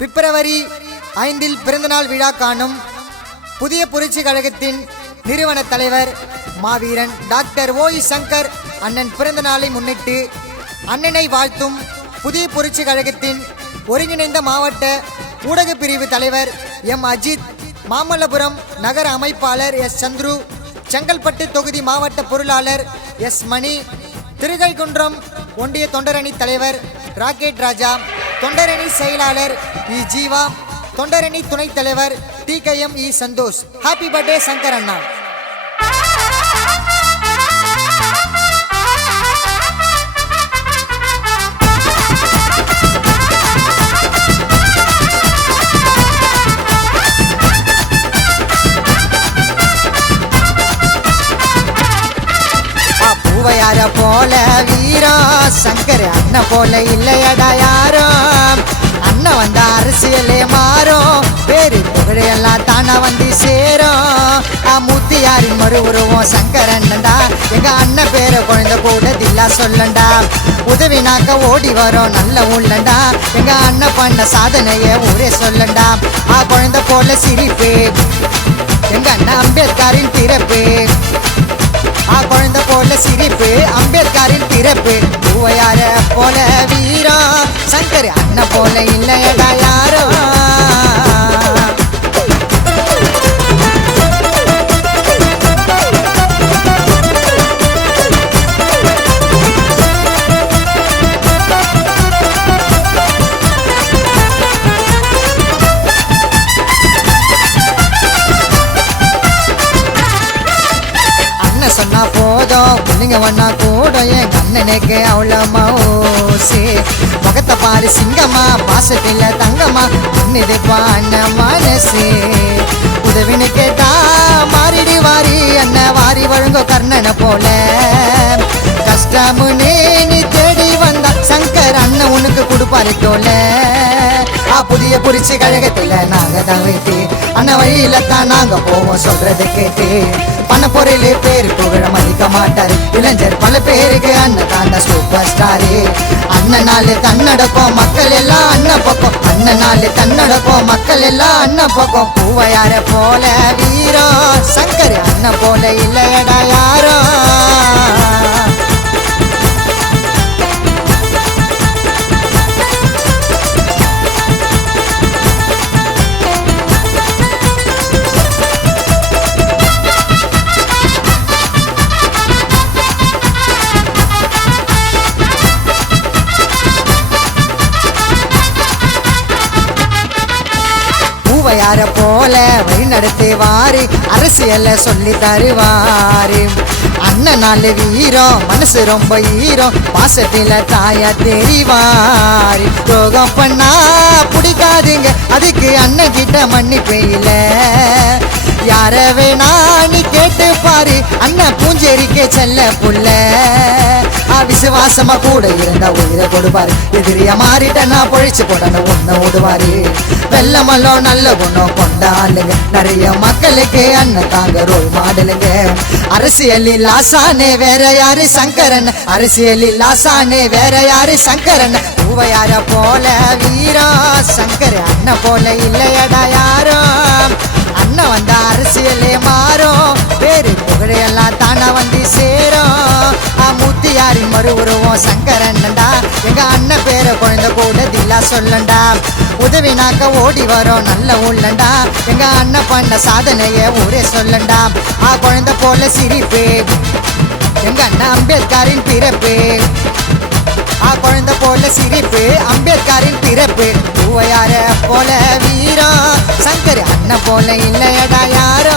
பிப்ரவரி 5 பிறந்தநாள் விழா காணும் புதிய புரட்சி கழகத்தின் நிறுவன தலைவர் மாவீரன் டாக்டர் ஓ. சங்கர் அண்ணன் பிறந்த நாளை முன்னிட்டு அண்ணனை வாழ்த்தும் புதிய புரட்சி கழகத்தின் ஒருங்கிணைந்த மாவட்ட ஊடக பிரிவு தலைவர் எம். அஜித், மாமல்லபுரம் நகர அமைப்பாளர் எஸ். சந்துரு, செங்கல்பட்டு தொகுதி மாவட்ட பொருளாளர் எஸ். மணி, திருகைகுன்றம் ஒன்றிய தொண்டரணி தலைவர் ராக்கெட் ராஜா, தொண்டரணி செயலாளர் இ. ஜீவா, தொண்டரணி துணைத் தலைவர் TKM இ. சந்தோஷ். ஹாப்பி பர்த்டே சங்கர் அண்ணா. பூவையார போல வீரம் சங்கர் அண்ணன் போல இல்லையடா யாரும். அண்ணன் வந்த அரசியலே மாறும், பேரு புகழையெல்லாம் தானா வந்து சேரும். மூத்தியாரின் மறு உருவம் சங்கர் அண்ணன்டா, எங்க அண்ணன் பேரை குழந்தை கூட தில்லா சொல்லண்டா. உதவினாக்க ஓடி வரும் நல்ல உள்ளண்டா, எங்க அண்ணன் பண்ண சாதனைய ஊரே சொல்லண்டா. குழந்தை போல சிரிப்பு எங்க அண்ணன் அம்பேத்கரின் பிறப்பு. குழந்தை போல சிரிப்பு அம்பேத்கரின் பிறப்பு. பூவையார போல வீரம் சங்கர் அண்ணன் போல இல்லையடா யாரோ. சொன்னா போதும் புள்ளிங்க வண்ணா கூட என் கண்ணனுக்கு அவ்வளோ மவுசி. முகத்தை பாரு சிங்கம்மா, பாசத்தில் தங்கம்மா, இன்னது பாண்ண மனசு. உதவின்னு கேட்டா மாறிடி வாரி அண்ணன் வாரி வழங்கோ கர்ணனை போல. கஷ்டமுன்னு நீ தேடி வந்தா சங்கர் அண்ணன் உனக்கு கொடுப்பாரு தோல. புதிய புரட்சி கழகத்துல நாங்க தான் வைத்து அண்ணன் வழியில தான் நாங்க போவோம் சொல்றது கேட்டு. பண பொருளே பேரு புகழ மதிக்க மாட்டாரு இளைஞர் பல பேருக்கு அண்ணன் தாண்ட சூப்பர் ஸ்டாரு. அண்ணனாலே தன்னடக்கும் மக்கள் எல்லாம் அண்ணன் பக்கம், அண்ணனாலே தன்னடக்கும் மக்கள் எல்லாம் அண்ணன் பக்கம். பூவையார போல வீரம் சங்கர் அண்ணன் போல இல்லையடா யாரோ. பூவையார போல வழி நடத்துவாரு, அரசியல்ல சொல்லி தருவாரு. அண்ணனால வீரம் மனசு ரொம்ப ஈரம், பாசத்தில தாயா தெரிவாரு. துரோகம் பண்ணா பிடிக்காதுங்க, அதுக்கு அண்ணன் கிட்ட மன்னிப்பே இல்ல. யார வேணா நீ கேட்டு பாரு, அண்ணன் பூஞ்சேரிக்கே செல்ல புள்ள. விசுவாசமா கூட இருந்தா உயிரை கொடுப்பாரு, எதிரிய மாறிட்டா பொழிச்சு போடணும் ஒன்ன ஓடுவாரு. வெள்ளமல்லோ நல்ல குணம் கொண்டாளுங்க, நிறைய மக்களுக்கு அண்ணன் தாங்க ரோல் மாடலுங்க. அரசியலில் ஆசானே வேற யாரு சங்கரன், அரசியலில் ஆசானே வேற யாரு சங்கரன். பூவையார போல வீரம் சங்கர் அண்ணன் போல இல்லையடா யாரோ. அண்ணன் வந்த அரசியலே மாறும், பேரு புகழையெல்லாம் தானா வந்து சேரும். மூத்தியாரின் மறு உருவம் சங்கர் அண்ணன்டா, எங்க அண்ணன் பேரை குழந்தை கூட தில்லா சொல்லண்டா. உதவினாக்க ஓடி வரும் நல்ல உள்ளண்டா, எங்க அண்ணன் பண்ண சாதனைய ஊரே சொல்லண்டா. குழந்தை போல சிரிப்பு எங்க அண்ணன் அம்பேத்கரின் பிறப்பு. குழந்தை போல சிரிப்பு அம்பேத்கரின் பிறப்பு. பூவையார போல வீரம் சங்கர் அண்ணன் போல இல்லையடா யாரோ.